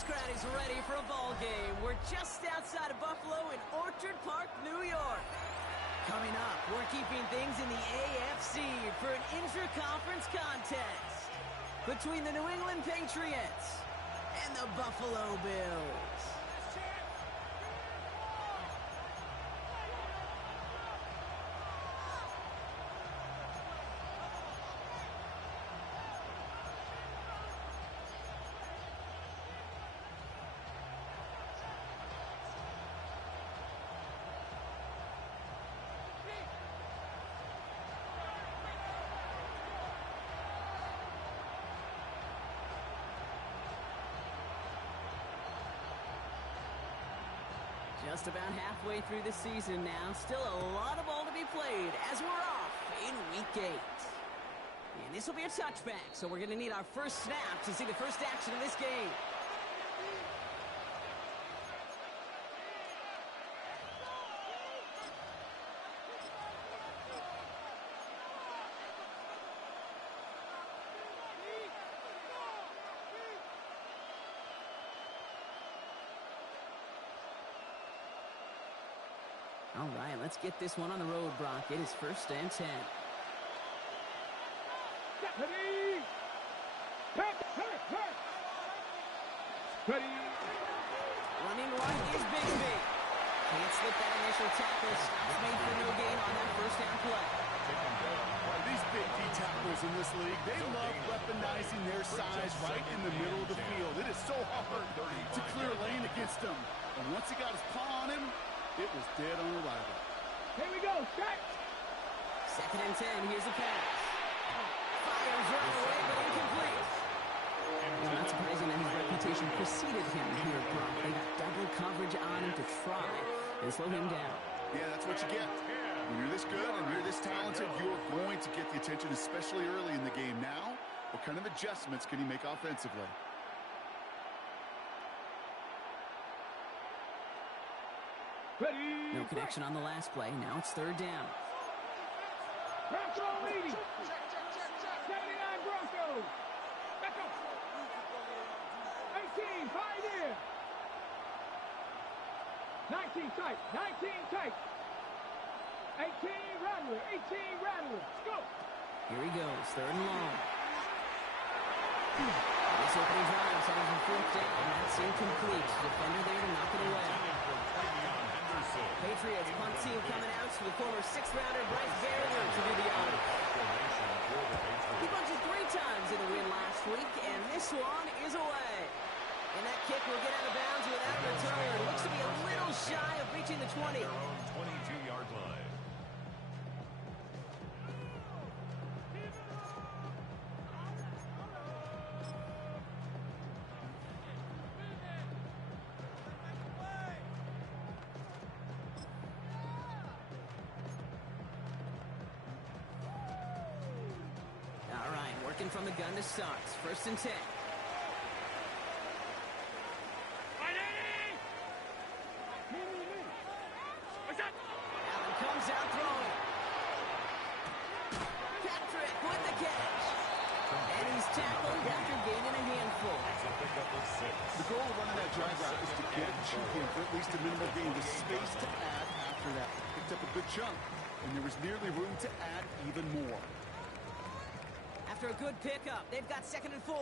This crowd is ready for a ball game. We're just outside of Buffalo in Orchard Park, New York. Coming up, we're keeping things in the AFC for an intra-conference contest between the New England Patriots and the Buffalo Bills. Just about halfway through the season now. Still a lot of ball to be played as we're off in Week 8. And this will be a touchback, so we're going to need our first snap to see the first action of this game. All right, let's get this one on the road, Brock. It is 1st and 10. Ready! Ready! Running right is Bigby. Can't slip that initial tackle. Stops made for no gain on that first down play. These big D tackles in this league, they love weaponizing their size right in the middle of the field. It is so hard to clear lane against them. And once he got his paw on him, it was dead on arrival. Here we go, set! 2nd and 10, here's a pass. Fires right away, but incomplete. Well, not surprising that his reputation preceded him here, Brock. They got double coverage on him to try and slow him down. Yeah, that's what you get. When you're this good and you're this talented, you're going to get the attention, especially early in the game. Now, what kind of adjustments can he make offensively? Ready! No connection on the last play. Now it's 3rd down. Bronco leading! 79 Broncos! Back up! 18, 5 in! 19 tight, 19 tight! 18 Rattler, 18 Rattler! Let's go! Here he goes, 3rd and long. This opening drive heading for 4th down. That's incomplete. Defender there to knock it away. Patriots punt team coming out to the former 6th-rounder Bryce Barrier to do the honors. He bunted 3 times in the win last week, and this one is away. And that kick will get out of bounds without a return. Looks to be a little shy of reaching the 20. Their own 22-yard line. All right, working from the gun to start. 1st and 10. Allen comes out throwing. Patrick with the catch. And he's tackled after gaining a handful. The goal of running that drag route is to get a chunk in for at least a minimal gain. The space to add after that. Picked up a good chunk, and there was nearly room to add even more. After a good pickup, they've got 2nd and 4.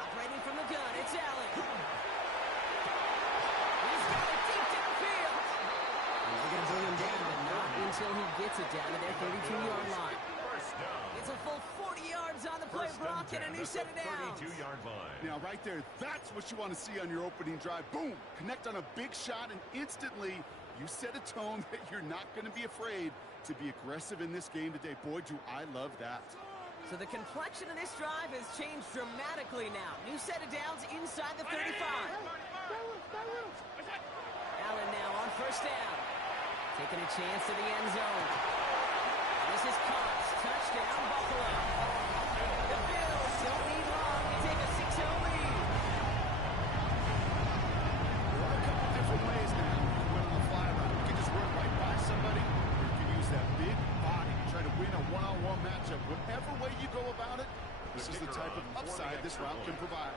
Operating from the gun, it's Allen. He's got it deep downfield. And they're going to bring him down, but not until he gets it down to their 32-yard line. It's a full 40 yards on the play, Brock, and a new set of downs. 32-yard line. Now, right there, that's what you want to see on your opening drive. Boom! Connect on a big shot, and instantly you set a tone that you're not going to be afraid to be aggressive in this game today. Boy, do I love that. So the complexion of this drive has changed dramatically now. New set of downs inside the 35. Allen now on 1st down. Taking a chance to the end zone. This is caught. Touchdown, Buffalo. The Bills don't need long to take a 6-0 lead. There are a couple different ways now to win on the fly route. You can just run right by somebody. that whatever way you go about it, this is the type of upside this route can provide.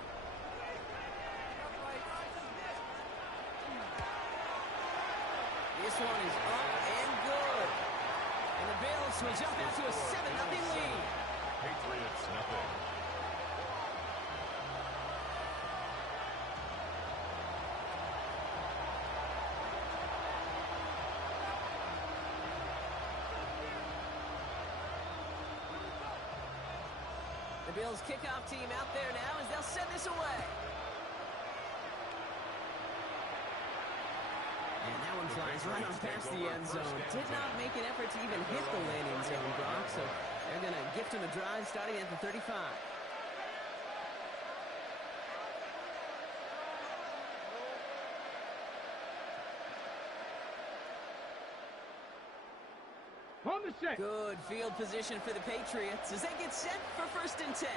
This one is up and good. And the Bills will jump out to a 7-0 lead. Patriots, nothing. The Bills kickoff team out there now as they'll send this away. And that one flies right on past the end zone. Did not make an effort to even hit the landing zone, Brock. So they're going to gift him a drive starting at the 35. On the set. Good field position for the Patriots as they get set for 1st and 10.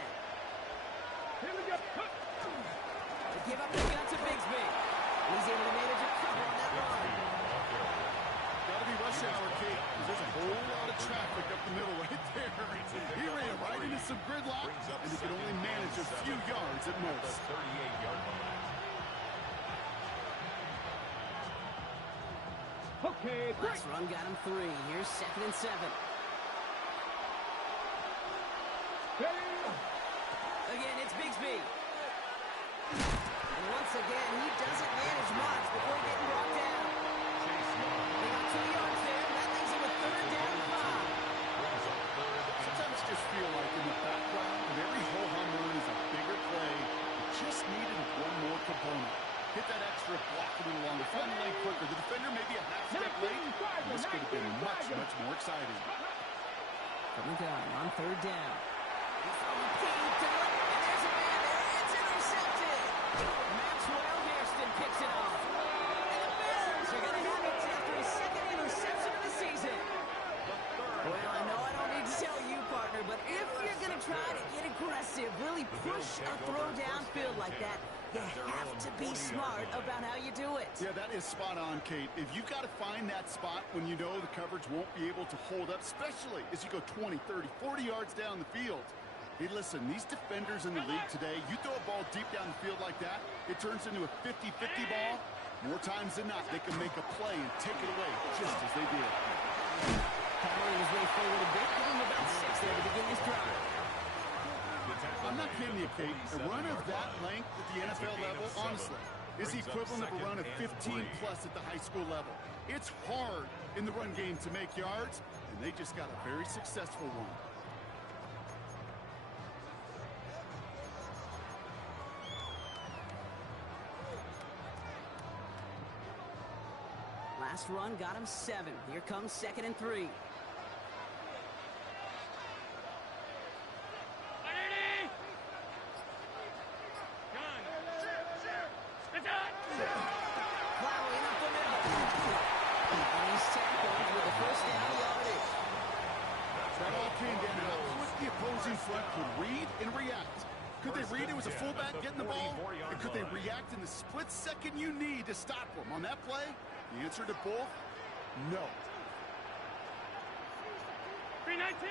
Here we go. They give up the gun to Bigsby. He's able to manage a cover on that run. Gotta be rush hour, Kate, because there's a whole lot of traffic up the middle right there. He ran right into some gridlock, and he could only manage a few yards at most. 38-yard line. Okay, Last run got him 3. Here's 2nd and 7. Again, it's Bigsby. And once again, he doesn't manage much before getting brought down. They got 2 yards there, and that leaves him with 3rd down and 5. Sometimes I just feel like in the background of every ho-hum run is a bigger play. It just needed one more component. Hit that extra block a little longer. Find the lane quicker. The defender may be a half step late. And this could have been much, much more exciting. From the gun on 3rd down. He's throwing deep to the left, and there's a man there. It's intercepted. Maxwell Hairston picks it off. And the Bills are going to have it after his 2nd interception of the season. Well, I know I don't need to tell you, partner, but if you're going to try to get aggressive, really push a throw downfield like that, you have to be smart about how you do it. Yeah, that is spot on, Kate. If you've got to find that spot when you know the coverage won't be able to hold up, especially as you go 20, 30, 40 yards down the field. Hey, listen, these defenders in the league today, you throw a ball deep down the field like that, it turns into a 50-50 ball. More times than not, they can make a play and take it away just as they did. Powering his way forward a bit, give him about 6 there to begin this drive. I'm not kidding you, Kate. A run of that length at the NFL level, honestly, is the equivalent of a run of 15-plus at the high school level. It's hard in the run game to make yards, and they just got a very successful one. Last run got him 7. Here comes 2nd and 3. Plowing up the middle. And he's tackled with the 1st down yardage. That all came down to how quick the opposing front could read and react. Could they read it was a fullback getting the ball? And could they react in the split second you need to stop them? On that play, the answer to both, no. 319.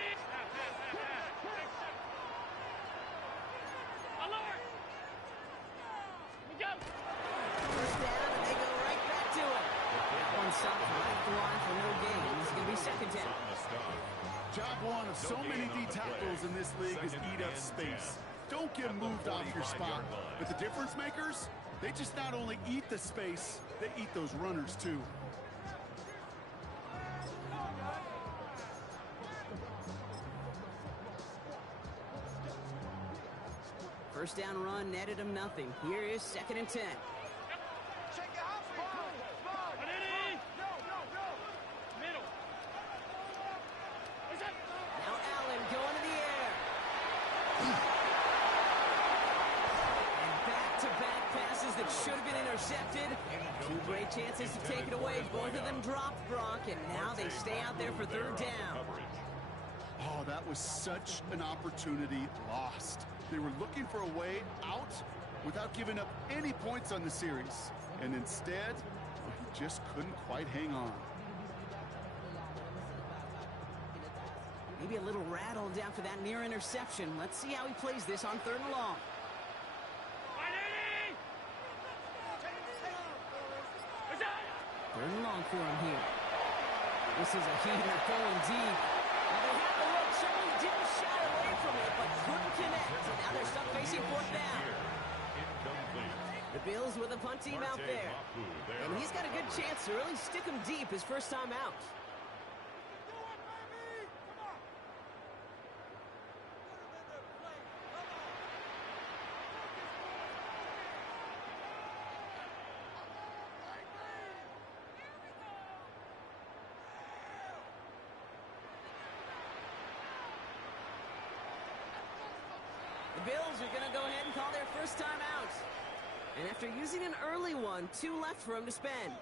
First down, and they go right back to it. That one stopped right at the line for no gain. This is going to be 2nd down. Job one of so many D tackles in this league is eat up space. Don't get moved off your spot. But the difference makers, they just not only eat the space, they eat those runners too. First down run netted him nothing. Here is 2nd and 10. Now Allen going to the air. And back-to-back passes that should have been intercepted. 2 great chances to take it away. Both of them dropped, Brock, and now they stay out there for 3rd down. Oh, that was such an opportunity lost. They were looking for a way out without giving up any points on the series. And instead, he just couldn't quite hang on. Maybe a little rattled after that near interception. Let's see how he plays this on 3rd and long. 3rd and long for him here. This is a heater going deep. Now they had the look, certainly didn't shy away from it, but couldn't connect. And now they're stuck facing 4th down. The Bills with a punt team out there. And he's got a good chance to really stick him deep his first time out. The Bills are going to go ahead and call their first time out. And after using an early one, 2 left for him to spend.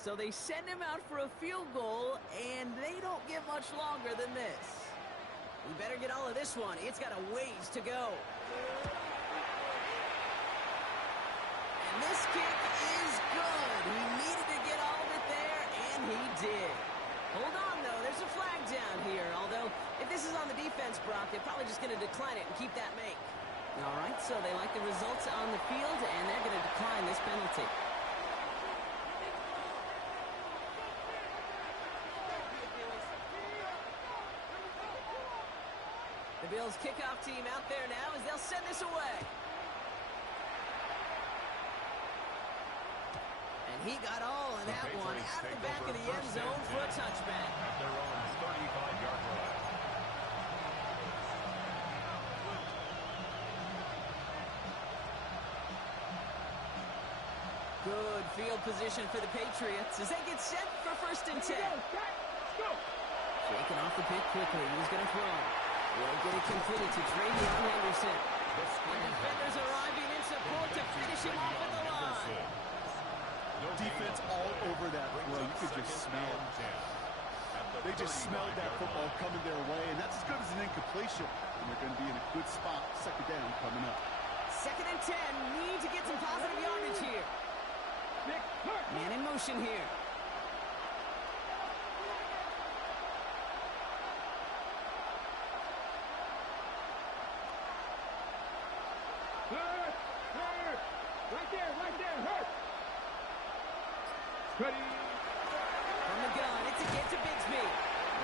So they send him out for a field goal, and they don't get much longer than this. We better get all of this one. It's got a ways to go. And this kick is good. He needed to get all of it there, and he did. Hold on, though. There's a flag down here. Although, if this is on the defense, Brock, they're probably just going to decline it and keep that make. All right, so they like the results on the field, and they're going to decline this penalty. The Bills kickoff team out there now as they'll send this away. And he got all of that one out the back of the end zone for a touchback. At their own 35-yard line. Good field position for the Patriots as they get set for 1st and 10. Shaking off the pick quickly. He's going to throw. Will get it completed to Travion Henderson. And defenders arriving in support to finish him off at the line. Defense all over that throw. You could just smell it. They just smelled that football coming their way, and that's as good as an incompletion. And they're going to be in a good spot. 2nd down coming up. 2nd and 10. Need to get some positive yardage here. Man in motion here. Right there, hurt. Ready. From the gun, it's a get to Bigsby.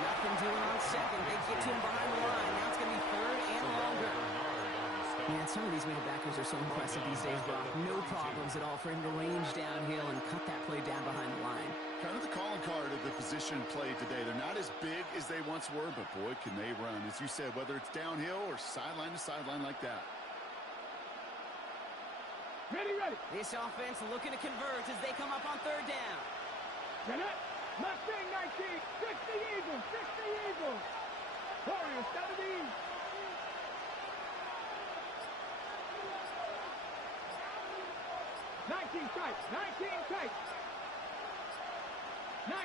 Nothing doing on 2nd. They get to him behind the line. Now it's going to be 3rd and longer. Man, some of these middle backers are so impressive these days, Brock. No problems at all for him to range downhill and cut that play down behind the line. Kind of the calling card of the position played today. They're not as big as they once were, but boy, can they run. As you said, whether it's downhill or sideline to sideline like that. Ready. This offense looking to convert as they come up on 3rd down. Get up. Mustang 19. 60 Eagles. Warriors 17. Tight. 19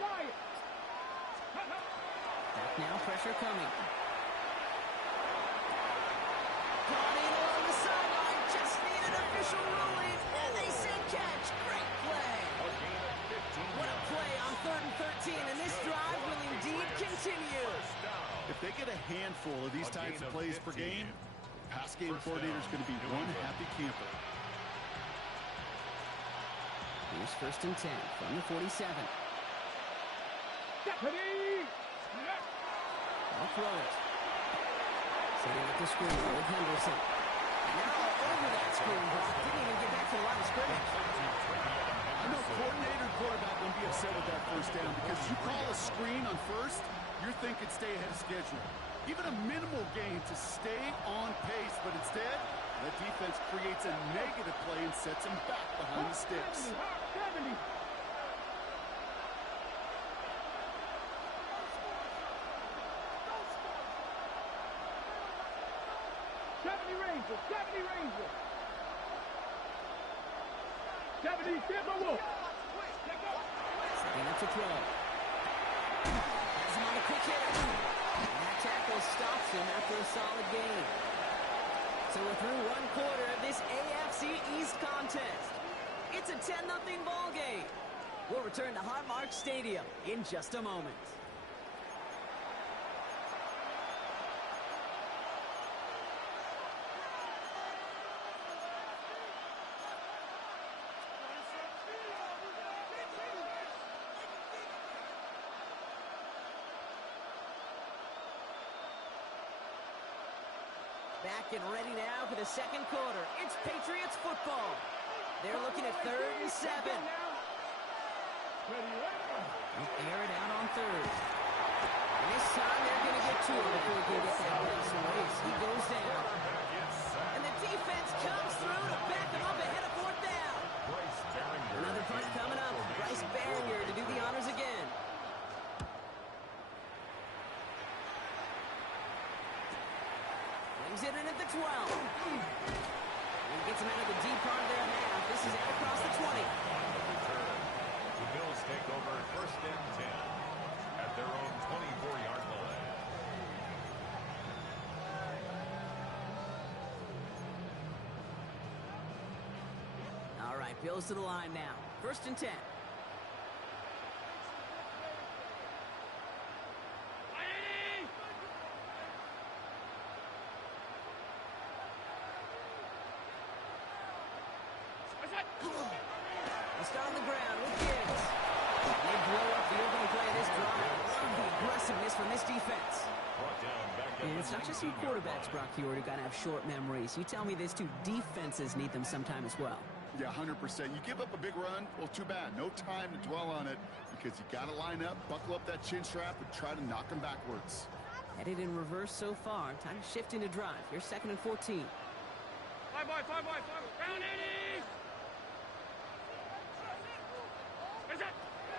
Lions. Back now, pressure coming. Caught in along the sideline, just needed official ruling, and they say catch. Great play. What a play on 3rd and 13, and this drive will indeed continue. If they get a handful of these types of plays per game, pass game coordinator is going to be one happy camper. Here's 1st and 10 from the 47. Ready. I'll throw it. Setting up the screen with Henderson. Now over that screen, but didn't even get back to the line of scrimmage. I know coordinator and quarterback won't be upset with that 1st down because you call a screen on 1st, you're thinking stay ahead of schedule. Even a minimal gain to stay on pace, but instead, the defense creates a negative play and sets them back behind the sticks. 70. Rangers. 70, Silver Wolf. Setting up to throw. Has him on a quick hit. And that tackle stops him after a solid gain. So we're through one quarter of this AFC East contest. It's a 10-0 ball game. We'll return to Highmark Stadium in just a moment. Back and ready now for the second quarter. It's Patriots football. They're looking at 3rd and 7. They'll air it out on 3rd. And this time they're going to get to him before he can get that pass away. He goes down. And the defense comes through to back him up ahead of 4th down. Another punt coming up. Bryce Barrier to do the honors again. Brings it in at the 12. And gets him out of the deep part of their half. This is out across the 20. The Bills take over 1st and 10 at their own 24-yard line. All right, Bills to the line now. 1st and 10. They start on the ground with Gibbs. They blow up the opening play of this drive. Love the aggressiveness from this defense. And it's not just some quarterbacks, Brock Heward, who got to have short memories. You tell me these two defenses need them sometime as well. Yeah, 100%. You give up a big run, well, too bad. No time to dwell on it because you got to line up, buckle up that chin strap, and try to knock them backwards. Headed in reverse so far. Time to shift into drive. Here's 2nd and 14. Five, round 80.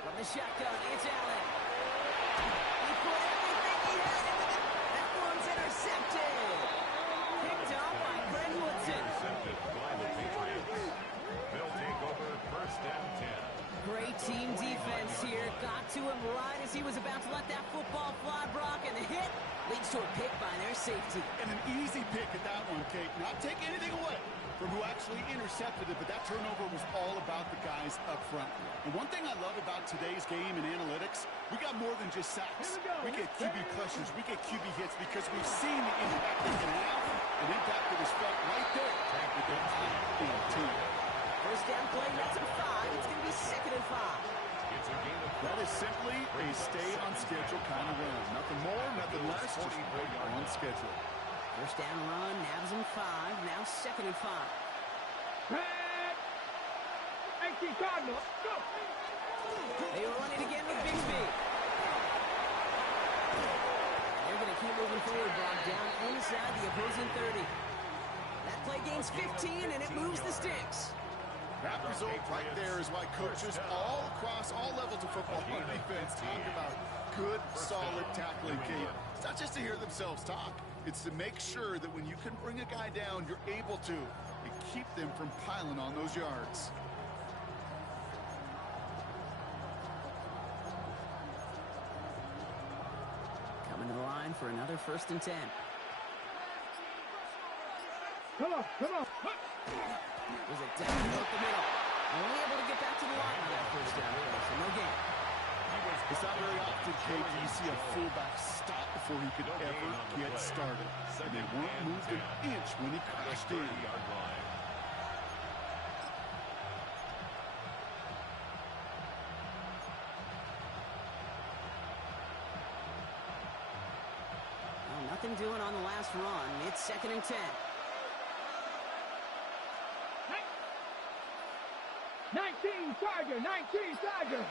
From the shotgun, it's Allen. He put everything he had into it. That one's intercepted. Picked up by Greg Woodson. Intercepted by the Patriots. They'll take over 1st and 10. Great team defense here. Got to him right as he was about to let that football fly, Brock, and the hit leads to a pick by their safety. And an easy pick at that one, Kate. Not take anything away from who actually intercepted it, but that turnover was all about the guys up front. And one thing I love about today's game in analytics, we got more than just sacks. We get QB pressures, we get QB hits because we've seen the impact they can have, an impact that is felt right there with their top team. First down play, that's a 5. It's going to be 2nd and 5. It's a game of That is simply a stay on schedule kind of run. Nothing more, nothing less, just right on schedule. First down run, nabs him 5. Now 2nd and 5. Red. 18 Cardinals. Go. They will run it again with Bixby. They're going to keep moving forward, Brock, down inside the opposing 30. That play gains 15, and it moves the sticks. That result right there is why coaches all across all levels of football and defense talk about good, solid tackling, Kate. It's not just to hear themselves talk. It's to make sure that when you can bring a guy down, you're able to and keep them from piling on those yards. Coming to the line for another 1st and 10. Come on. Was it down up the middle? Only able to get back to the line on that first down, so no gain. It's not very often, Kate, do you see a fullback stop before he could ever get started. And they weren't moved an inch when he crashed in. Well, nothing doing on the last run. It's 2nd and 10. 19 Tiger.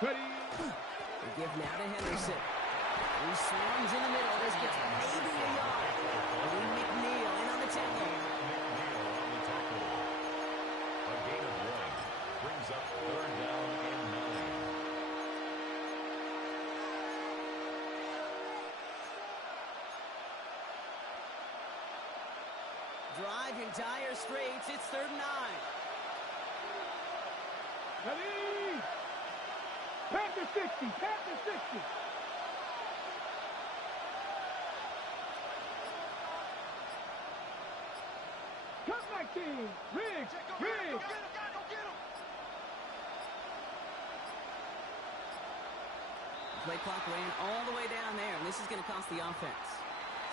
Ready. They give now to Henderson. He swarms in the middle. This gets maybe a yard. McNeil in on the tackle. A gain of 1 brings up 3rd down and 9. Drive in dire straits. It's 3rd and 9. Ready? Panther 60, Panther 60. Cut 19, Riggs, Riggs. Play clock ran all the way down there, and this is going to cost the offense.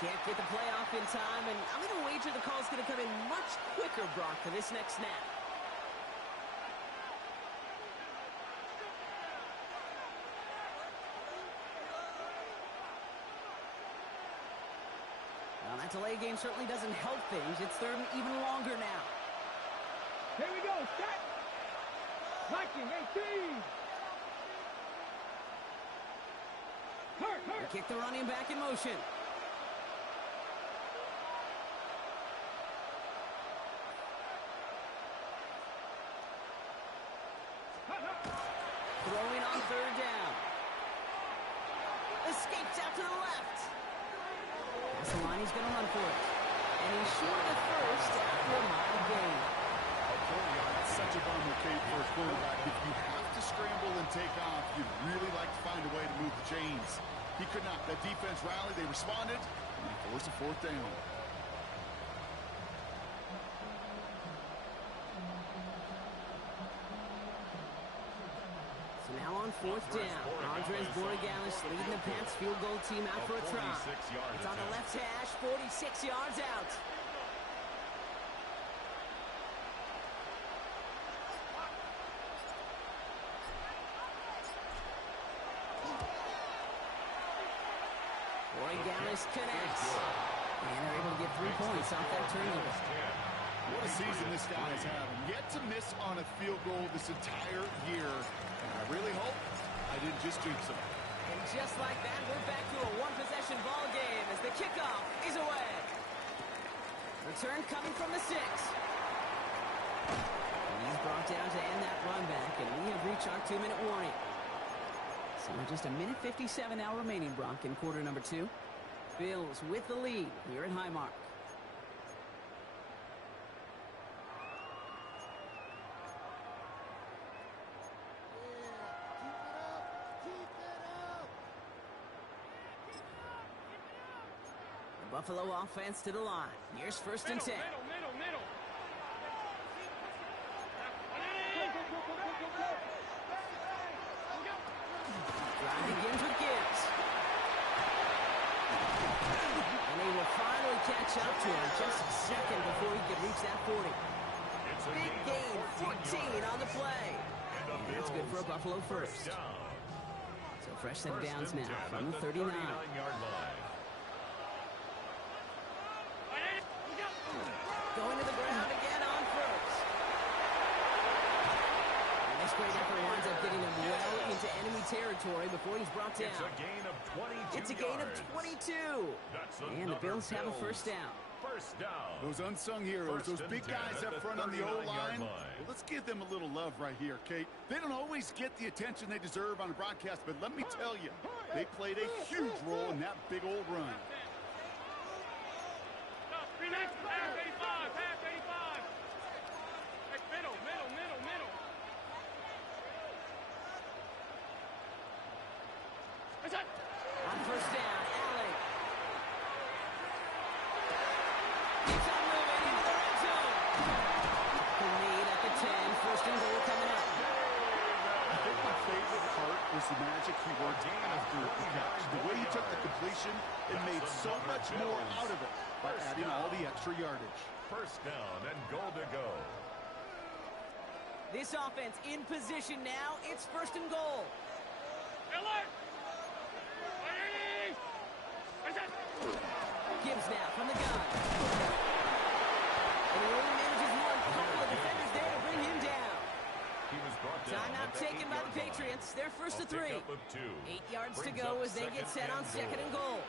Can't get the play off in time, and I'm going to wager the call's going to come in much quicker, Brock, for this next snap. Well, that delay game certainly doesn't help things. It's third and even longer now. Here we go, set. Viking 18. They kick the running back in motion. Throwing on third down. Escapes out to the left. That's the line, he's going to run for it. And he's short of first after a mile gain. That's such a bummer, Kate, for a quarterback. If you have to scramble and take off, you'd really like to find a way to move the chains. He could not. That defense rallied, they responded, and they forced a fourth down. So now on fourth down, Andres Borregalis leading the Pats field goal team out for a try. It's on the left hash, 46 yards out. Borregalis connects. And they're able to get 3 points off that turnover. What a season this guy is having. Yet to miss on a field goal this entire year. And I really hope I didn't just jinx him. And just like that, we're back to a one-possession ball game as the kickoff is away. Return coming from the 6. He's brought down to end that run back, and we have reached our 2-minute warning. So just a minute 57 now remaining, Brock, in quarter number 2. Bills with the lead here at Highmark. The Buffalo offense to the line. Here's first and 10. Middle. Drive begins with Gibbs. And they will finally catch up to him just a second before he could reach that 40. Big gain, 14 on the play. And that's good for a Buffalo first. So fresh set of downs now from the 39. Going to the ground again on first. And this great effort winds up getting him well into enemy territory before he's brought down. It's a gain of 22. And the Bills have a first down. Those unsung heroes, those big guys up front on the O-line, well, let's give them a little love right here, Kate. They don't always get the attention they deserve on the broadcast, but let me tell you, they played a huge role in that big old run. On first down, Allen. Keeps on moving into the red zone. The lead at the 10. First and goal coming up. I think my favorite part was the magic he worked after the catch. The way he took the completion and made so much more out of it by adding all the extra yardage. First down and goal to go. This offense in position now. It's first and goal. Gibbs now from the gun. And he only manages one. Couple of defenders there to bring him down. Timeout taken by the Patriots. They're first to 3. 8 yards to go as they get set on second and goal.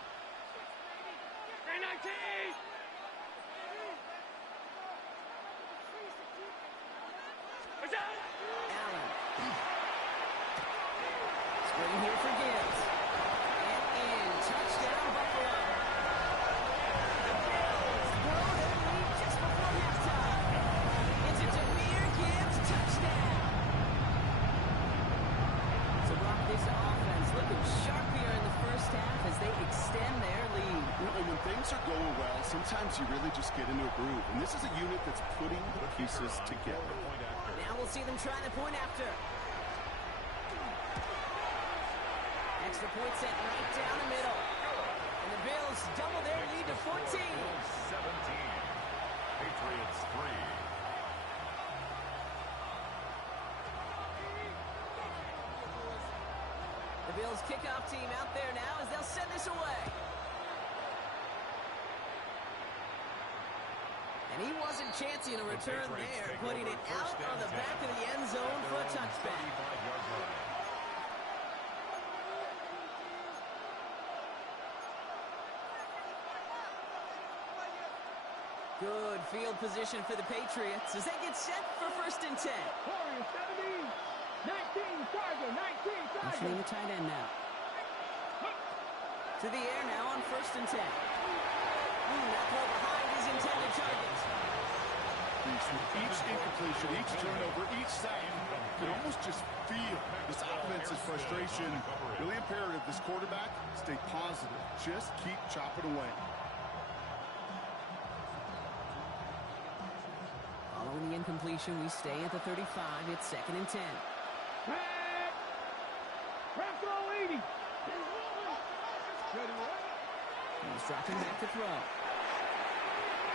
Allen. Spring here for Gibbs. And in. Touchdown, Buffalo. The Bills grow their lead just before halftime. It's a Jahmyr Gibbs touchdown. a well, sometimes you really just get into a groove. And this is a unit that's putting the pieces together. Now we'll see them try the point after. Extra point sent right down the middle. And the Bills double their lead to 14. 17. Patriots 3. The Bills kickoff team out there now as they'll send this away. And he wasn't chancing a return there, putting it out on the back of the end zone for a touchback. Good field position for the Patriots as they get set for 1st and 10. Warriors 70, 19 target, 19 target. Motioning the tight end now. To the air now on 1st and 10. That throw behind his intended target. With each incompletion, each turnover, each sack, you can almost just feel this offense's frustration. Really imperative, this quarterback, stay positive. Just keep chopping away. Following the incompletion, we stay at the 35. It's 2nd and 10. Back. Front row 80. He's dropping back to throw.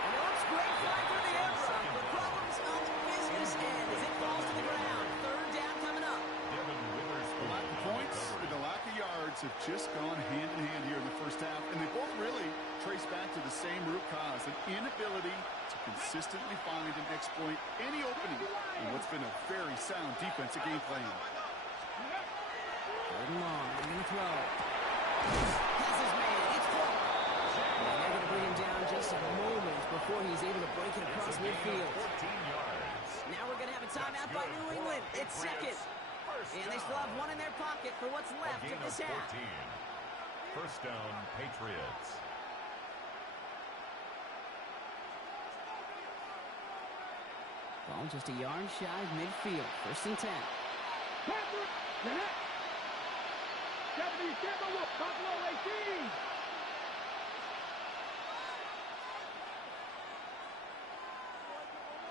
And it looks great flag for the air block, but problems on the business end as it falls to the ground. 3rd down coming up. The lack of points and the lack of yards have just gone hand in hand here in the 1st half, and they both really trace back to the same root cause, an inability to consistently find and exploit any opening in what's been a very sound defensive game plan. 3rd and long. They're going to throw. Pass is made. It's caught. And they're going to bring him down just a moment before he's able to break it across midfield. Now we're going to have a timeout by New England. It's 2nd. And they still have one in their pocket for what's left of this half. 1st down, Patriots. Ball just a yard shy of midfield. 1st and 10. Patrick, the net. 77, Buffalo 18.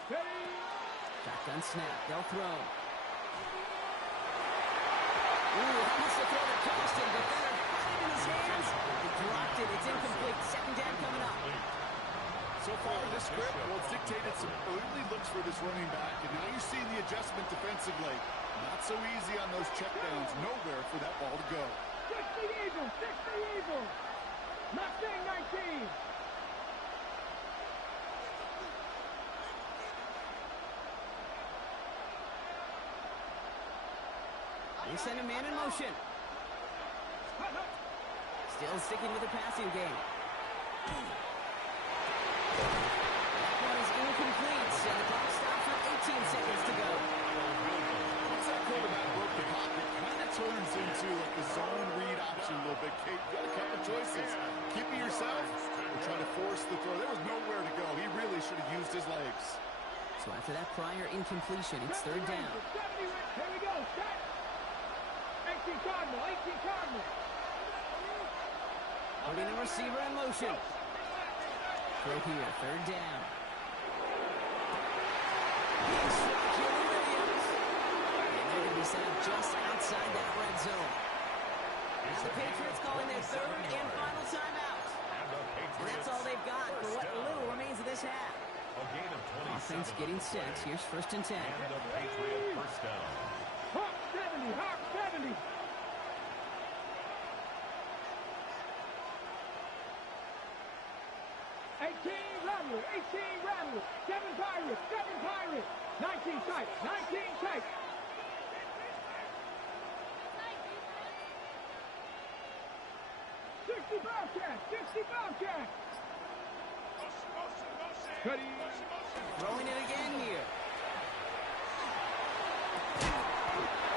Steady. Shotgun snap. They'll throw. Almost a throw that cost him. Defender had it in his hands. He dropped it. It's incomplete. 2nd down coming up. So far, this script, well, it's dictated some early looks for this running back, and now you're seeing the adjustment defensively. Not so easy on those checkdowns. Nowhere for that ball to go. 60 Eagles, 60 Eagles. Mustang 19. They send a man in motion. Still sticking with the passing game. That one is incomplete, and the clock stops with 18 seconds to go. Once that quarterback broke the pocket, it kind of turns into like the zone read option a little bit. Kate, you got a couple choices. Keep it yourself or try to force the throw. There was nowhere to go. He really should have used his legs. So after that prior incompletion, it's 3rd down. Here we go. Set. 18 Cardinal. 18 Cardinal. Putting the receiver in motion. Right here, 3rd down. Big strike here to Williams. And they're going to be set up just outside that red zone. Now the Patriots calling their 3rd and final timeout. And that's all they've got for what little remains of this half. Offense getting set. Here's 1st and 10. And the Patriot 1st down. Hawk 70. Hawk 70. Rattler, 18 Rattler, 7 Pirates, 7 Pirates, 19 tight, 19 tight. Bobcat, 60 Bobcat. Ready. Throwing it again here.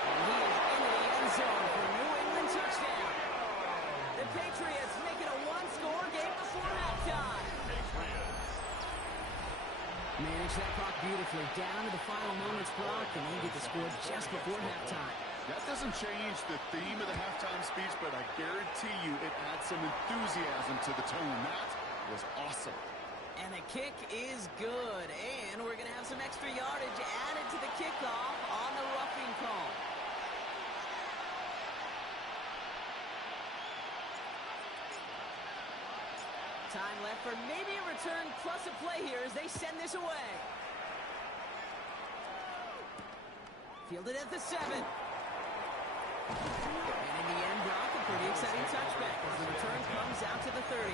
And he is into the end zone for a New England touchdown. The Patriots make it a one-score game before halftime. Manage that clock beautifully. Down to the final moments clock, and they get the score just before halftime. That doesn't change the theme of the halftime speech, but I guarantee you it adds some enthusiasm to the tone. That was awesome. And the kick is good. And we're going to have some extra yardage added to the kickoff on the roughing call. Time left for maybe a return plus a play here as they send this away. Fielded at the 7. And in the end, Brock, a pretty exciting touchback as the return comes out to the 30.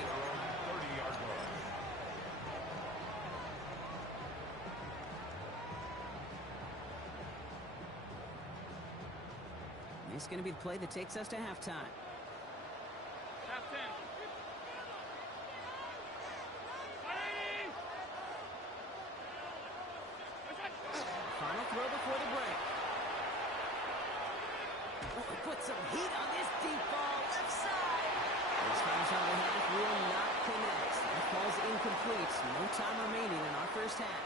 30-yard line. This is going to be the play that takes us to halftime. Final throw before the break. Oh, put some heat on this deep ball left side. This finish on the half will not connect. That ball's incomplete. No time remaining in our first half.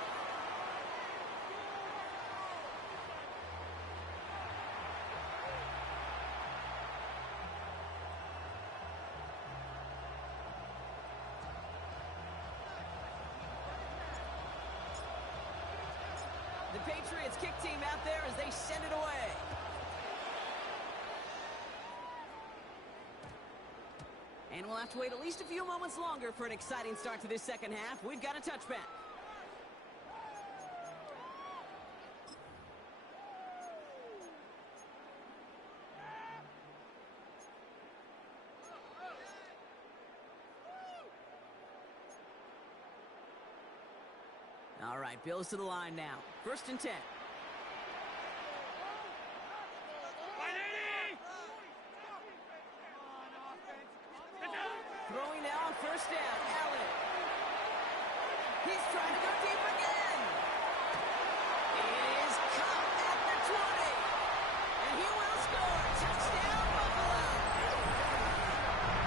The Patriots kick team out there as they send it away. And we'll have to wait at least a few moments longer for an exciting start to this second half. We've got a touchback. All right, Bills to the line now. 1st and 10. Throwing now, 1st down. Allen. He's trying to go deep again. It is caught at the 20. And he will score. Touchdown, Buffalo.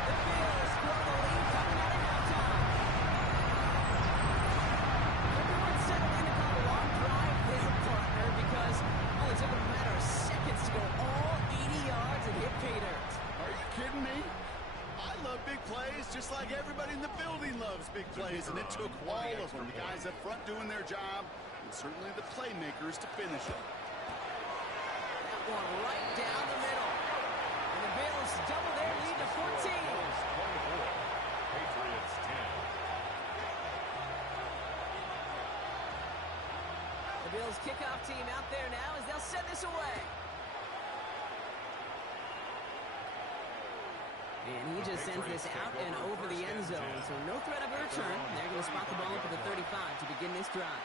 The Bills grow the lead coming out of halftime. Everyone's settled in to call a long drive there, partner, because it took a matter of seconds to go all 80 yards and hit pay dirt. Are you kidding me? I love big plays just like everybody in the building loves big plays, and it took all of them. The guys up front doing their job, and certainly the playmakers to finish it. That one right down the middle. And the Bills double their lead to 14. Bills 24. Patriots 10. The Bills kickoff team out there now as they'll send this away. And he just sends this out and over the end zone. So no threat of a return. They're going to spot the ball up at the 35 to begin this drive.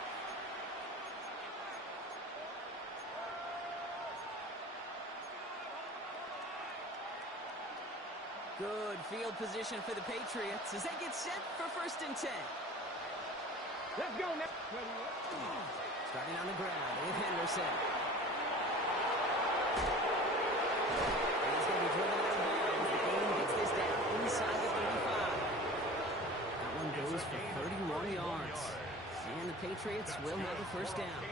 Good field position for the Patriots as they get set for 1st and 10. Let's go now. Starting on the ground with Henderson. He's going to be driven out of bounds. The game gets this down inside the 35. That one goes for 31 yards. And the Patriots will have the 1st down.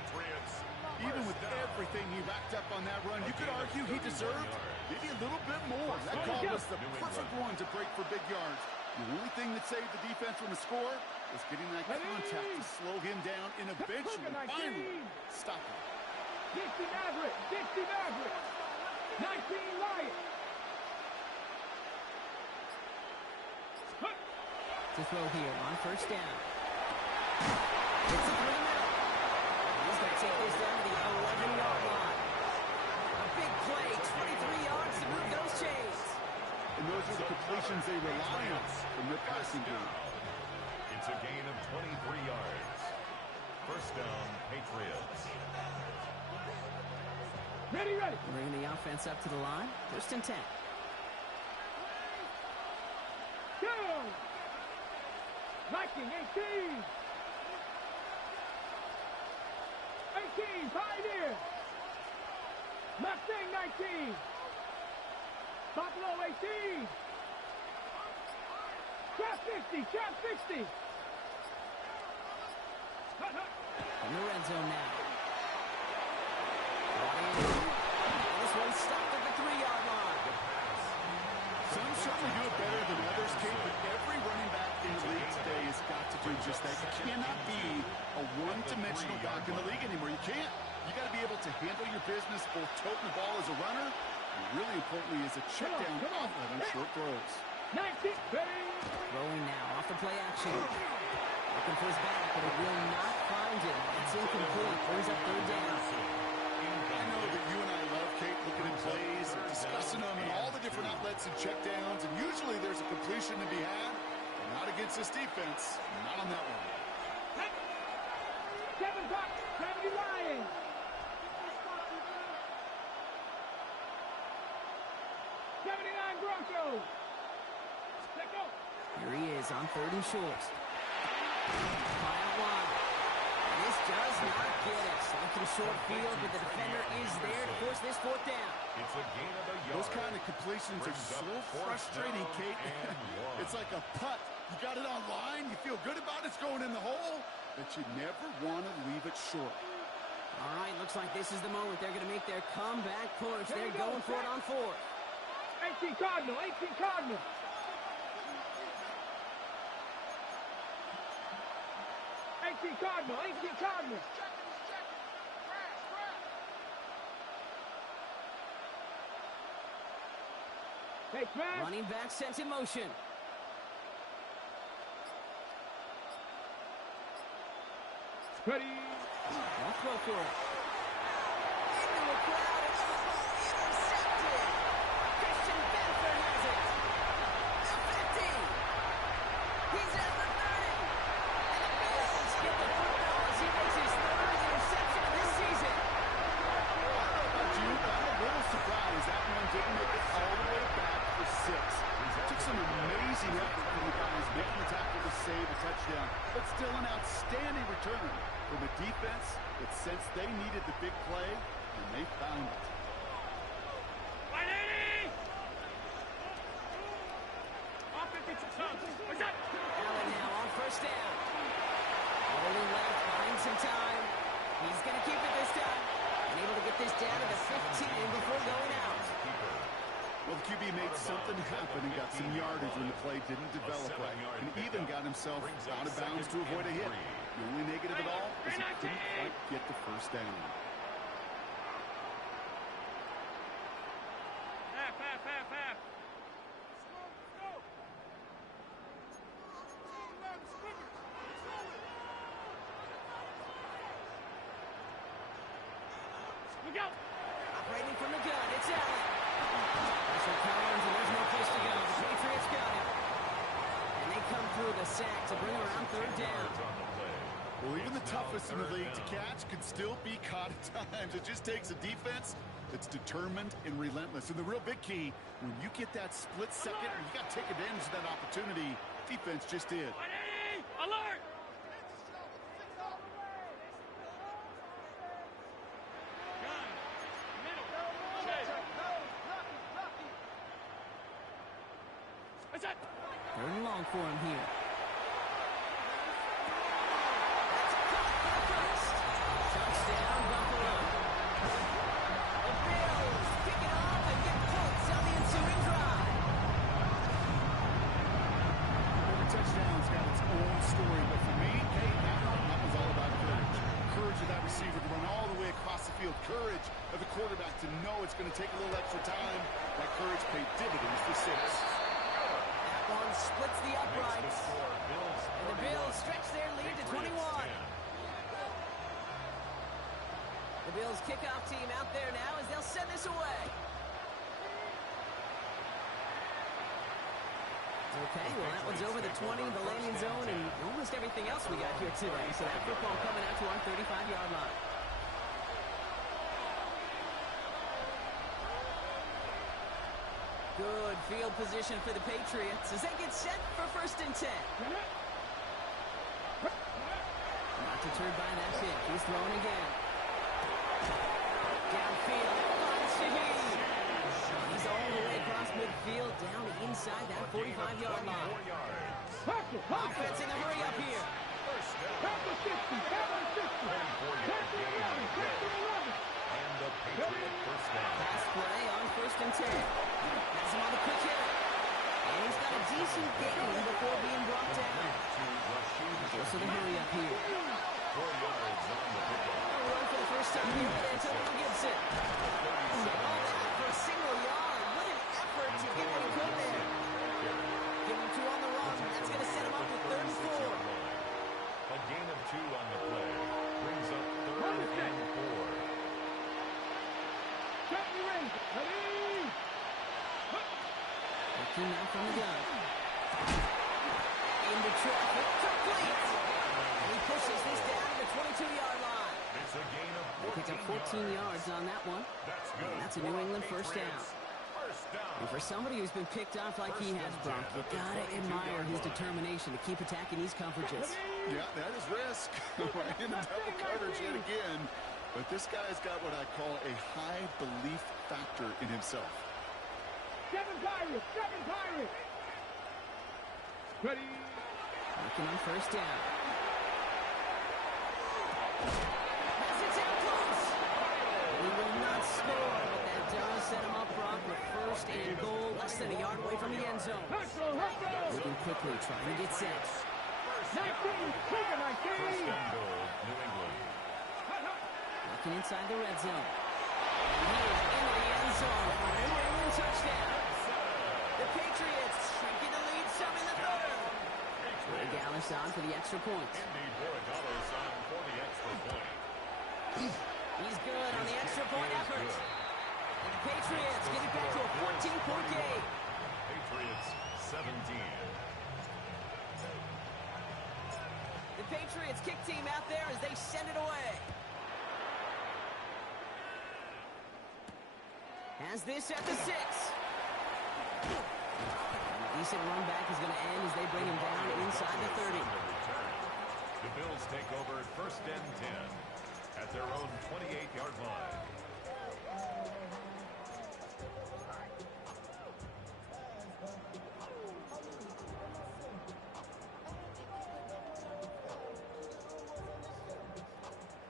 Even with everything he racked up on that run, you could argue he deserved maybe a little bit more. That call was the perfect one to break for big yards. The only thing that saved the defense from a score was getting that contact to slow him down and eventually, finally, stop him. Dixie Maverick. Dixie Maverick. 19 Lions. To throw here on 1st down. It's it through the middle. He's going to take this down to the 11-yard line. A big play, 23 yards to move those chains. And those are the completions they rely on from their passing game. It's a gain of 23 yards. 1st down, Patriots. Ready. Bringing the offense up to the line. 1st and 10. Go. Viking 18. 18, Pioneer. Mustang 19. Buffalo 18. Trap 60, Trap 60. In the red zone now. This one stopped at the 3-yard line. Some certainly do it better than others, Kate, but every running back in the league today quarterback in the league anymore. You can't. You got to be able to handle your business, both toting the ball as a runner, and really importantly as a check down outlet on short throws. 19, Throwing now off the play action. Looking for his back, but it will not find him. It's incomplete. Brings up third down. I know that you and I love, Kate, looking at plays and discussing them and all the different outlets and checkdowns, and usually there's a completion to be had, but not against this defense. Not on that one. 7 bucks, 70 Lions. Broncos. Let go. Here he is on 3rd and short. Fire wide. This does not get it. Sent to short field, but the defender is there to force this 4th down. It's a gain of a yard. Those kind of completions are so frustrating, Kate. It's like a putt. You got it on line. You feel good about it's going in the hole, but you never want to leave it short. All right, looks like this is the moment they're going to make their comeback push. They're going for it on 4th. 18 Cardinal, 18 Cardinal. Cardinal, 18 Cardinal. Hey, crash. Running back sent in motion. Ready. They'll throw for it. Into the crowd. Intercepted. Christian Benford has it. The 50. He's at the 30. And the Bills get the football as he makes his 3rd interception of this season. I'm a little surprised that one didn't make it all the way back for 6. It took some amazing effort from the guys making the tackle to save a touchdown, but still an outstanding return from a defense that sensed they needed the big play, and they found it. 180! Off 56 yards. What's that? Allen now on 1st down. Rolling left, buying some time. He's going to keep it this time. And able to get this down to the 15 before going out. Well, the QB made something happen and got some yardage when the play didn't develop right, and even got himself out of bounds to avoid a hit. The only negative at all is he couldn't quite get the 1st down. Half. Look out! Operating from the gun, it's Allen. Russell Collins, and there's no place to go. The Patriots got him. And they come through the sack to bring around 3rd down. Well, even the toughest in the league to catch could still be caught at times. It just takes a defense that's determined and relentless. And the real big key, when you get that split second, or you got to take advantage of that opportunity, defense just did. 180! Alert! What's that? 3rd and long for him here. Touchdown, Buffalo. The Bills pick it off and get points on the ensuing drive. Well, the touchdown's got its own story, but for me, Kate, that was all about courage. Courage of that receiver to run all the way across the field. Courage of the quarterback to know it's going to take a little extra time. That courage paid dividends for 6. That one splits the uprights. And the Bills stretch their lead to 21. The Bills kickoff team out there now as they'll send this away. Okay, well, that one's over the 20, the landing zone, and almost everything else we got here today. So that football coming out to our 35-yard line. Good field position for the Patriots as they get set for 1st and 10. Not deterred by that pick. He's throwing again. Downfield, finds Shaheed. He's all the way across midfield, down inside that 45-yard line. Offense in the hurry up here. And the Patriot 1st down. Pass play on 1st and 10. Has him on the quick hitter. And he's got a decent gain before being brought down. Goes to the hurry up here. 4 yards on the pickup. Looking now from the gun. Into traffic, complete. And he pushes this down to the 22-yard line. It's a gain of They pick up 14 yards on that one. That's good. And that's a New England first down. First down. And for somebody who's been picked off like he has, Brock, you gotta admire his determination to keep attacking these coverages. Yeah, that is risk. Right into double coverage yet again. But this guy's got what I call a high belief factor in himself. Seven Pirates! Seven Pirates! Ready? Looking on first down. Has it down close. He will not score, but that does set him up, Brock, with first and goal, less than a yard away from the end zone. Looking quickly, trying to get set. 19! Trigger 19! First and goal, New England. Looking inside the red zone. And he is into the end zone for a New England touchdown. The Patriots shrinking the lead some in the third. Gallis on for the extra point. Andy Borregales on for the extra point. He's good on the extra point effort. And the Patriots get it back to a 14-point game. Patriots 17. The Patriots kick team out there as they send it away. Has this at the 6. A decent run back is going to end as they bring him down inside the 30. The Bills take over at first and 10 at their own 28-yard line.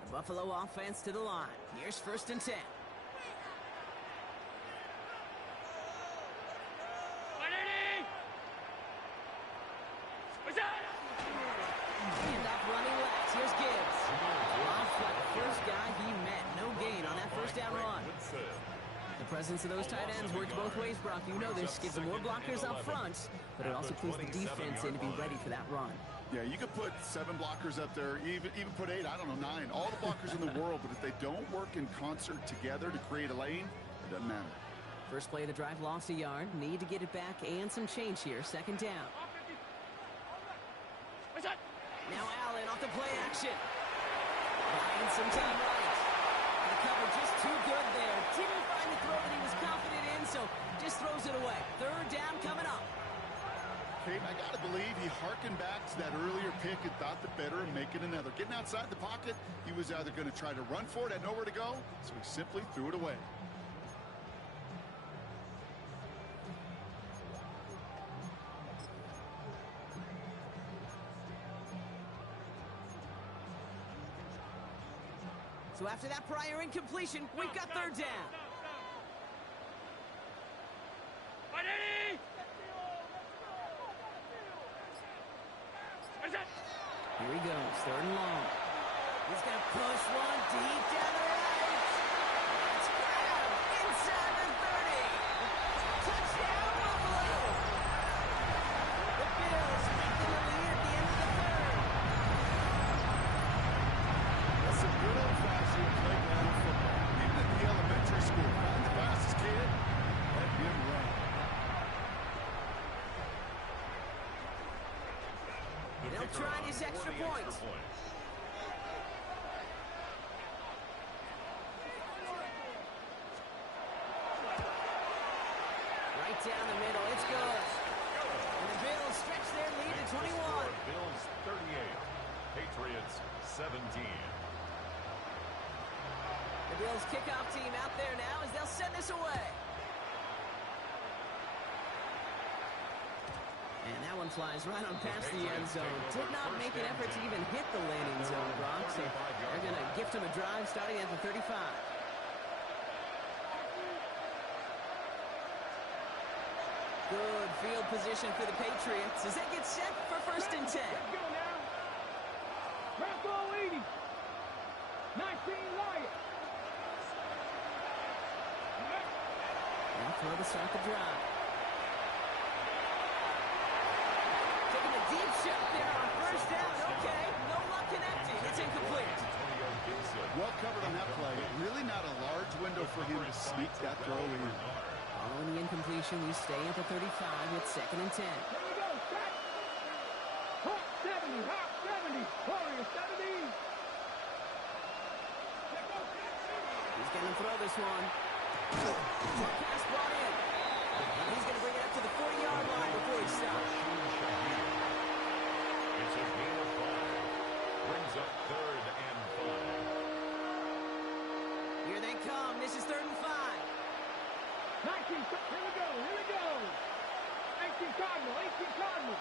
The Buffalo offense to the line. Here's first and 10. The presence of those tight ends works both ways, Brock. You know this. Gives them more blockers up front, but it also puts the defense in to be ready for that run. Yeah, you could put 7 blockers up there, even put 8, I don't know, 9. All the blockers in the world, but if they don't work in concert together to create a lane, it doesn't matter. First play of the drive lost a yard. Need to get it back and some change here. Second down. Now Allen off the play action. Buying some time right. The cover just too good there. Didn't find the throw that he was confident in, so just throws it away. Third down coming up. Kate, I got to believe he harkened back to that earlier pick and thought the better and make it another. Getting outside the pocket, he was either going to try to run for it, had nowhere to go, so he simply threw it away. So after that prior incompletion, we've got third down. Here he goes, third and long. He's going to push one deep down the right. It's grabbed inside the 30. Touchdown, Buffalo. The Bills lengthen the lead at the end of the third. That's some good old-fashioned playground football. Even at the elementary school, find the fastest kid, let him run. They'll try this extra point. Right down the middle, it's good. And the Bills stretch their lead to 21. Bills 38, Patriots 17. The Bills kickoff team out there now as they'll send this away. And that one flies right on past the end zone. Did not make an effort to even hit the landing zone, Brock. So they're going to gift him a drive starting at the 35. Good field position for the Patriots as they get set for first and 10. Let's go now. Bronco 80. 19 Lions. And throw to start the drive. Taking a deep shot there on first down. Okay, no luck connecting. It's incomplete. Well covered on that play. Really not a large window for him to sneak that throw in. Following the incompletion, we stay at the 35 with 2nd and 10. Here we go, set. Hawk 70, Hawk 70, Warrior 70. He's going to throw this one. Short pass brought in. And he's going to bring it up to the 40-yard line before he stops. It's a gain of 5. Brings up 3rd and 5. Here they come. This is 3rd and 5. 19, here we go, here we go. 18 Cardinal, 18 Cardinal.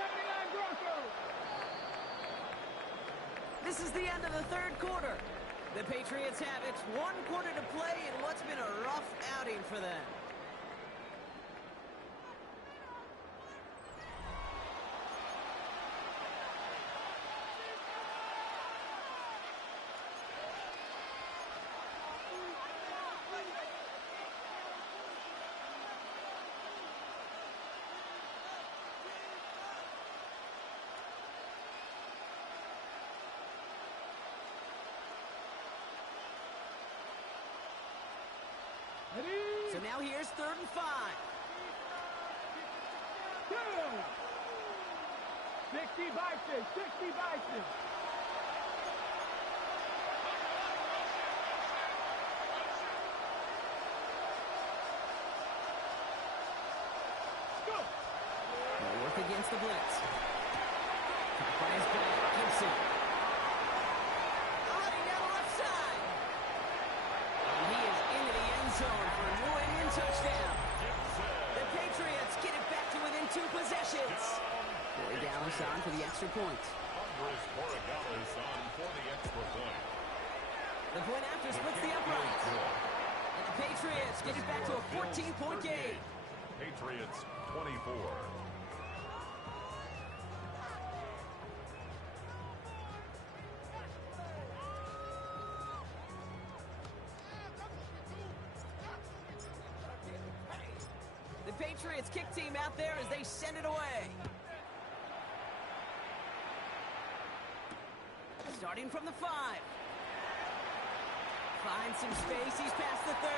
79 Broncos. This is the end of the 3rd quarter. The Patriots have it. 1 quarter to play in what's been a rough outing for them. So now here's 3rd and 5. 60 Bison, 60 Bison. Go. They'll work against the blitz. Caught by his back, Gibson. Running down the left side. And he is into the end zone for a New England touchdown. The Patriots get it back to within 2 possessions. Corey Dallas on for the extra point. Andres Borregales on for the extra point. The point after splits the upright. And the Patriots get it back to a 14-point game. Patriots 24. The Patriots kick team out there as they send it away. Starting from the 5. Finds some space. He's past the 30.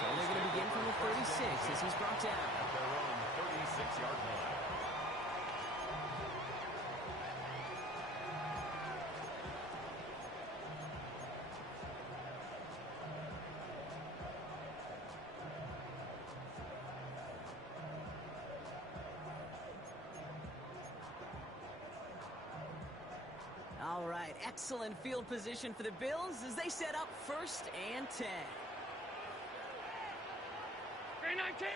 So they're going to begin from the 36 as he's brought down. At their own 36-yard line. All right, excellent field position for the Bills as they set up 1st and 10. 19.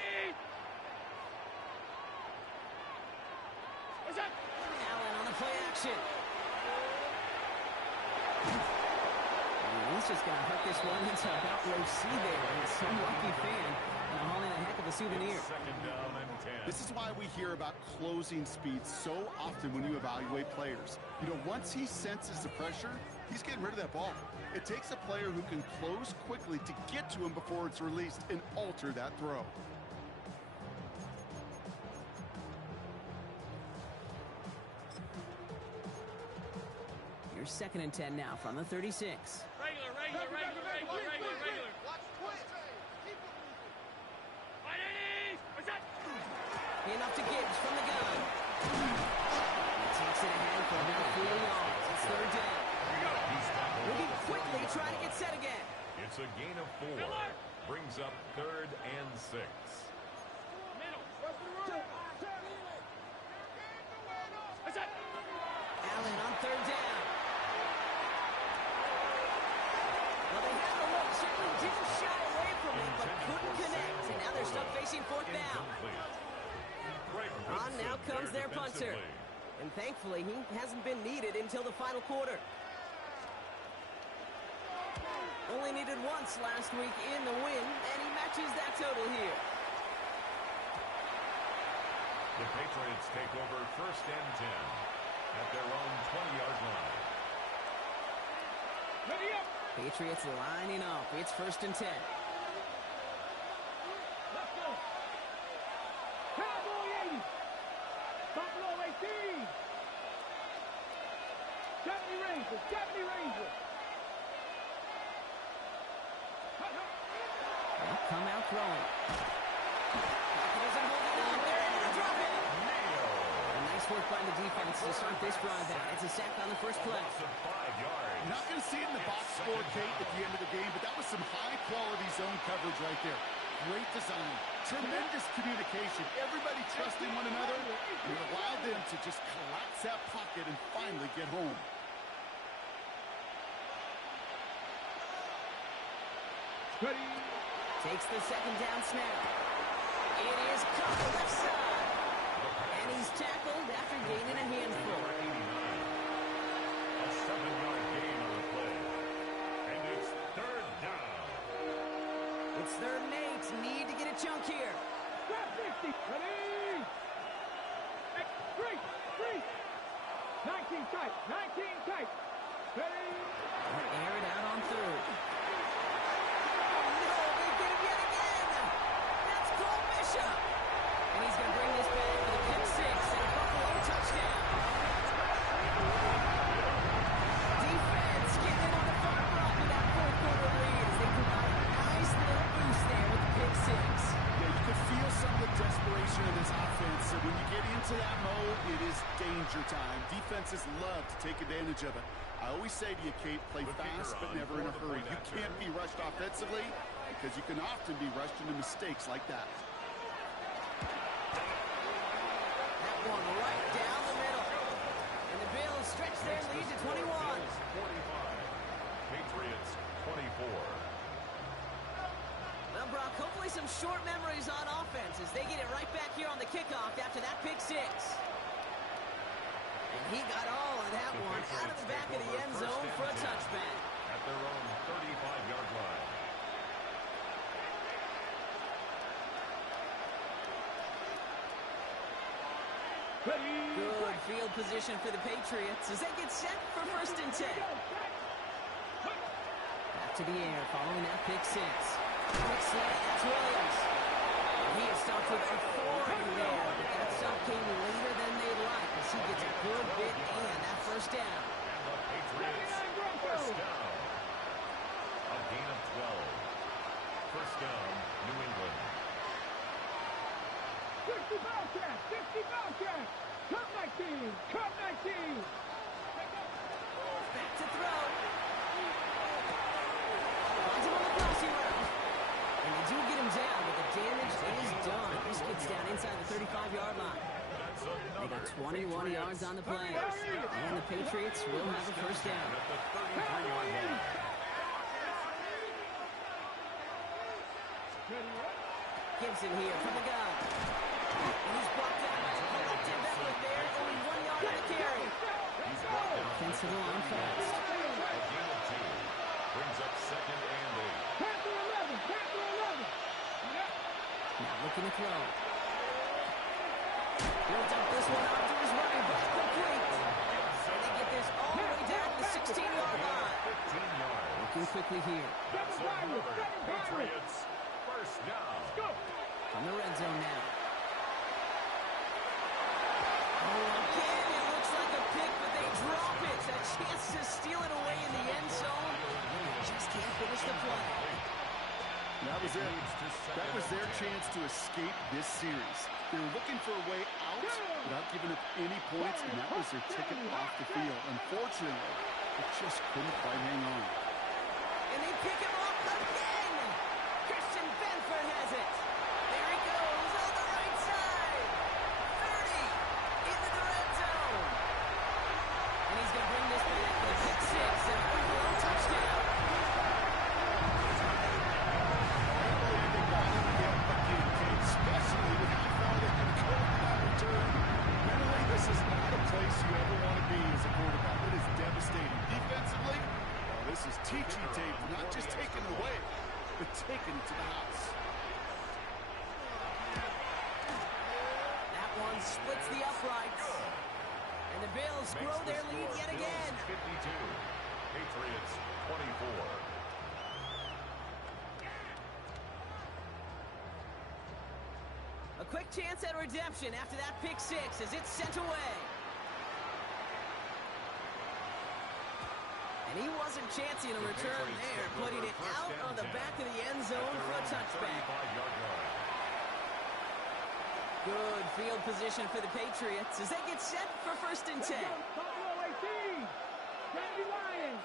What's up? Allen on the play action. And he's just going to hook this one into about row C there. And some lucky fan and hauling a heck of a souvenir. It's 2nd down and 10. This is why we hear about closing speed so often when you evaluate players. You know, once he senses the pressure, he's getting rid of that ball. It takes a player who can close quickly to get to him before it's released and alter that throw. Here's 2nd and 10 now from the 36. Regular. Watch twitch. What's that? Enough to Gibbs from the gun. He takes it ahead for about 4 yards. It's 3rd down. Looking quickly, trying to get set again. It's a gain of 4. Brings up 3rd and 6. What's that? Allen on 3rd down. Well, they had the look. Certainly didn't shy away from it, but couldn't connect. And now they're stuck facing 4th down. On now comes their punter. And thankfully, he hasn't been needed until the final quarter. Only needed once last week in the win, and he matches that total here. The Patriots take over 1st and 10 at their own 20-yard line. Ready up. Patriots lining up. It's 1st and 10. Let's go. Cowboy 80. Buffalo 18. 70 Rangers. 70 Rangers. Hut, hut. come out throwing. He doesn't hold it up. They're able to drop it. And nice work by the defense to start this drive out. It's a sack on the first play. You're not going to see it in the box score, Kate, at the end of the game, but that was some high-quality zone coverage right there. Great design, tremendous communication, everybody trusting one another, and it allowed them to just collapse that pocket and finally get home. Ready. Takes the second down snap. It is caught left side. And he's tackled after gaining a handful. A 7-yard gain on the play. And it's third down. It's 3rd and 8. Need to get a chunk here. Grab 50. Ready. 3. 19 tight. 19 tight. Ready. Air it out on 3rd. No, they get him yet again. That's Cole Bishop. And he's going to bring this back for the pick 6 and a Buffalo touchdown. Defense getting in on the far block with that 4th quarter lead as they provide a nice little boost there with the pick 6. Yeah, you could feel some of the desperation in this offense. So when you get into that mode, it is danger time. Defenses love to take advantage of it. I always say to you, Kate, play fast but never in a hurry. You can't be rushed offensively because you can often be rushed into mistakes like that. That one right down the middle. And the Bills stretch their lead to 21. 45. Patriots 24. Well, Brock, hopefully some short memories on offense as they get it right back here on the kickoff after that pick 6. And he got all of that one out of the back of the end zone for a touchback. At their own 35-yard line. Ready. Good field position for the Patriots as they get set for 1st and 10. Back to the air following that pick 6. Quick slant, that's Williams. He is stopped with authority there, but that stop came later than they'd like as he gets a good bit and that 1st down. And the Patriots 1st down. A gain of 12. 1st down, New England. 50 Bobcats. 50 Bobcats. Cut 19. Cut 19. Back to throw. Finds him on the crossing route. And they do get him down, but the damage is done. This gets down inside the 35-yard line. They got 21 yards on the play. And the Patriots will have a 1st down. At the 33-yard line. Gibson here from the gun. And he's blocked out by a collective effort there. Only 1 yard on the carry. Defensive line fast. A gain of 2. Brings up 2nd and 8. Panther 11. Panther 11. Now looking to throw. He'll dump this one off to his running back. Complete. And they get this all the way down to the 16-yard line. 15 yards. Looking quickly here. That's another Patriots 1st down. Go. From the red zone now. Oh, again, it looks like a pick, but they drop it. A chance to steal it away in the end zone. Just can't finish the play. That was it. That was their chance to escape this series. They were looking for a way out without giving up any points, and that was their ticket off the field. Unfortunately, it just couldn't quite hang on. And they pick him up again. Christian Benford has it. There he goes on the right side. 30 into the red zone. And he's going to bring this back for the pick 6 and a Buffalo touchdown. Especially with how far they can go on that return. Mentally, this is not a place you ever want to be as a quarterback. It is devastating. Defensively, well, this is teaching tape, not just taking it away, but taking it to the house. That one splits the uprights. And the Bills grow their lead yet again. 52. Patriots 24. A quick chance at redemption after that pick 6 as it's sent away. And he wasn't chancing a return there, putting it out on the back of the end zone for a touchback. Good field position for the Patriots as they get set for 1st and 10. Buffalo 18. Kennedy Lions.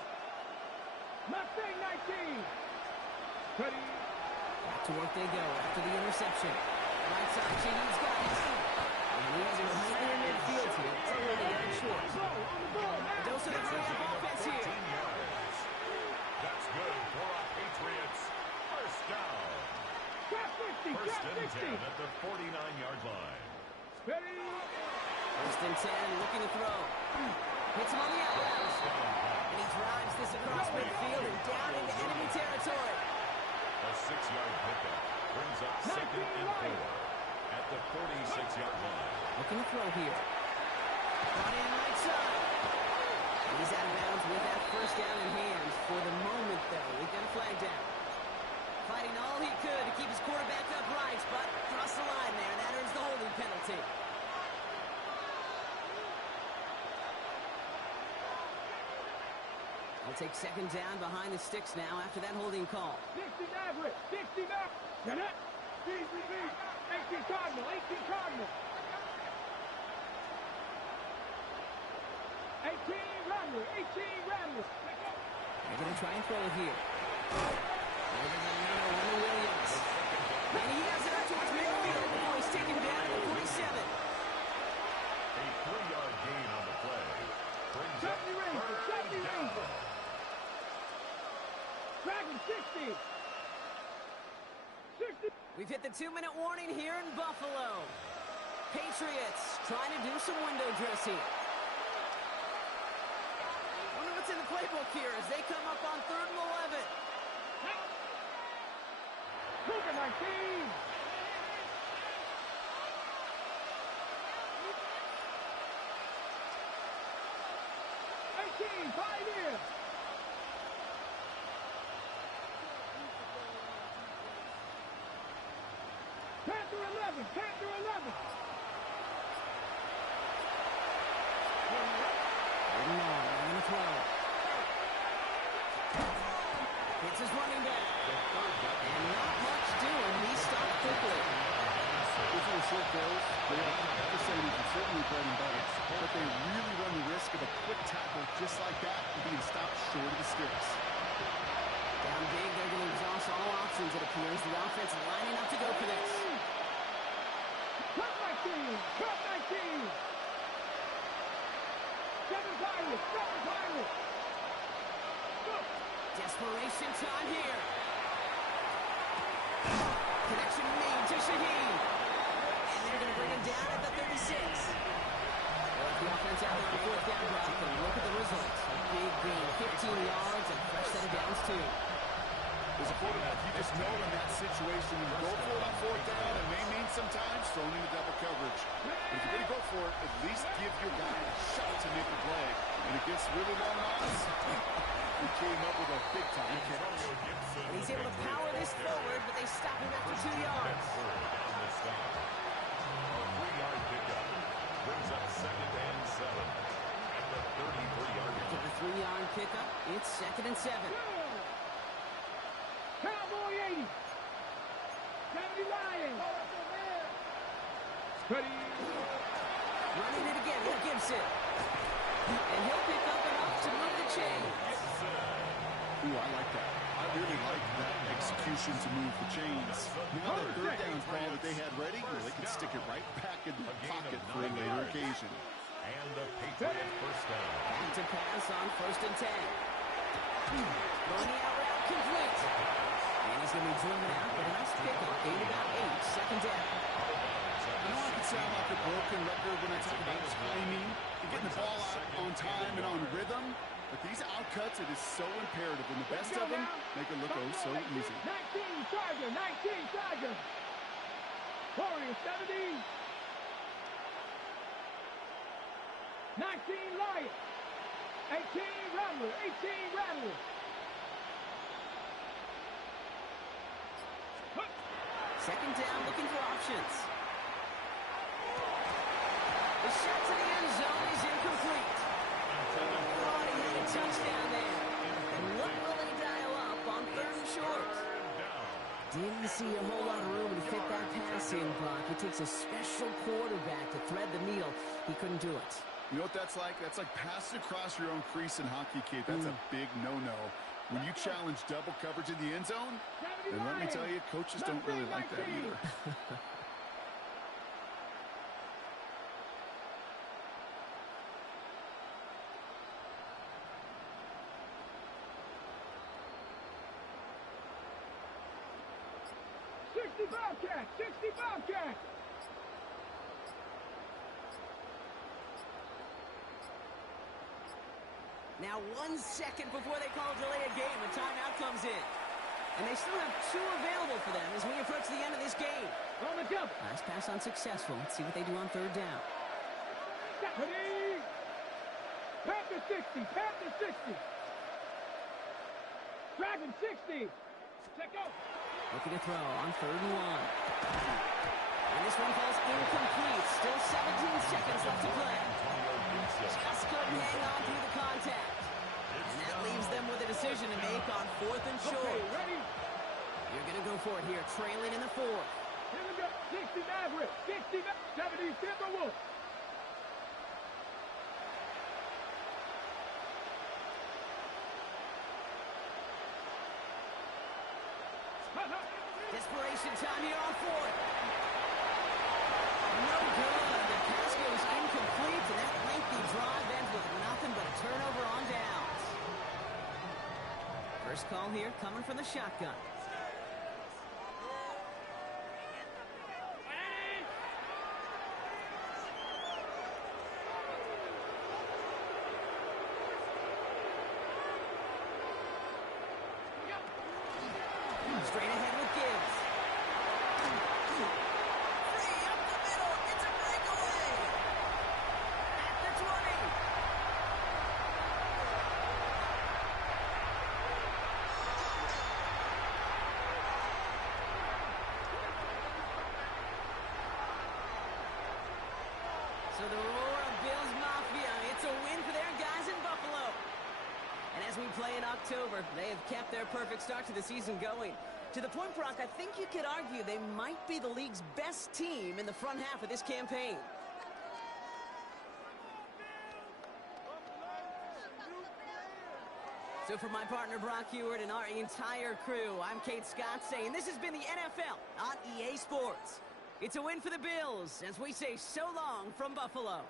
Mustang 19. Ready. Back to work they go after the interception. Right side, Shaheed's got it. And he's right there in midfield here. It's a little bit short. Dose of the free-up offense here. That's good for a Patriots first down. First and 10 at the 49-yard line. Ready. 1st and 10, looking to throw. Hits him on the outside. And he drives this across midfield and down into enemy territory. A 6-yard pickup brings up 2nd and 4 at the 46-yard line. Looking to throw here. Brought in right side. He's out of bounds with that first down in hand. For the moment, though, he got a flag down. Fighting all he could to keep his quarterback upright, but crossed the line there, and that earns the holding penalty. We'll take 2nd down behind the sticks now after that holding call. 60 Maverick. 60 Maverick. Get it. 18 Cardinal. 18 Cardinal. 18 Rambler. 18 Rambler. They're going to try and throw it here. Williams. And he has it up towards midfield before he's taken down at the 47. A 3-yard gain on the play brings up 3rd down. Dragon 60. 60. We've hit the 2-minute warning here in Buffalo. Patriots trying to do some window dressing. Wonder what's in the playbook here as they come up on 3rd and 11. Cougar 19. Pioneer. Panther 11. Panther 11. Hits his running back. And not much doing. He stopped quickly. Those little short throws, they are adversaries and certainly bread and butter, but they really run the risk of a quick tackle just like that and being stopped short of the sticks. Down big, they're going to exhaust all options, it appears. The offense lining up to go for this. Cut 19. Cut 19. 7 Pirates. 7 Pirates. Desperation time here. Connection made to Shaheed. And they're going to bring him down at the 36. The offense out there on 4th down drive. And look at the results. A big gain, 15 yards and a fresh set of downs too. As a quarterback, you just know in that situation, you go for it on 4th down, it may mean sometimes throwing into double coverage. But if you're going to go for it, at least give your guy a shot to make a play. And against really long odds, he came up with a big-time catch. And he's able to power this forward, but they stop him after 2 yards. A 3-yard pickup brings up 2nd and 7 at the 33-yard line. After the 3-yard pickup, it's 2nd and 7. Cowboy 80. 70 Lions. Ready. Running it again, Will Gibson. And he'll pick up enough to move the chains. Ooh, I like that. I really like that execution to move the chains. Now that 3rd down ball that they had ready, they can stick it right back in the pocket for a later occasion. And the Patriots first down. Back to pass on 1st and 10. Going the out route complete. And he's going to be driven out. The last pickup gained about 8. 2nd down. I know I can sound like a broken record when I talk about timing and getting the ball out on time and on rhythm, but these outcuts, it is so imperative, and the best of them make it look oh so easy. 19 Charger. 19 Charger. Warrior 70. 19 Lion. 18 Rambler. 18 Rambler. 2nd down, looking for options. The shot to the end zone is incomplete. Oh, he had a touchdown there. Didn't see a whole lot of room to fit that pass in, Brock. It takes a special quarterback to thread the needle. He couldn't do it. You know what that's like? That's like passing across your own crease in hockey, kid. That's a big no-no. When you challenge double coverage in the end zone, then let me tell you, coaches don't really like that either. Bobcat! 60 Bobcat! Now 1 second before they call a delay of game, a timeout comes in. And they still have 2 available for them as we approach the end of this game. On the jump! Last pass unsuccessful. Let's see what they do on 3rd down. Ready! Panther 60! Panther 60! Dragon 60! Check out! Looking to throw on 3rd and 1. And this one falls incomplete. Still 17 seconds left to play. Just couldn't hang on through the contact. And that leaves them with a decision to make on 4th and short. Okay, ready? You're going to go for it here, trailing in the 4th. Here we go. 60 Maverick. 60 70 Timberwolves. Desperation time here on 4th. No good. The pass goes incomplete, and that lengthy drive ends with nothing but a turnover on downs. First call here coming from the shotgun. Straight ahead with Gibbs. Free up the middle. It's a breakaway. At the 20. So the roar of Bills Mafia. It's a win for their guys in Buffalo. And as we play in October, they have kept their perfect start to the season going. To the point, Brock, I think you could argue they might be the league's best team in the front half of this campaign. So for my partner, Brock Ewart, and our entire crew, I'm Kate Scott saying this has been the NFL on EA Sports. It's a win for the Bills as we say so long from Buffalo.